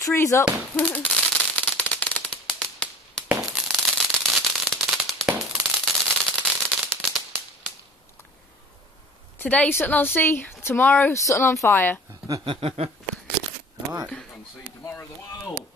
trees up. Today something on sea, tomorrow something on fire. Right. On sea, tomorrow the world.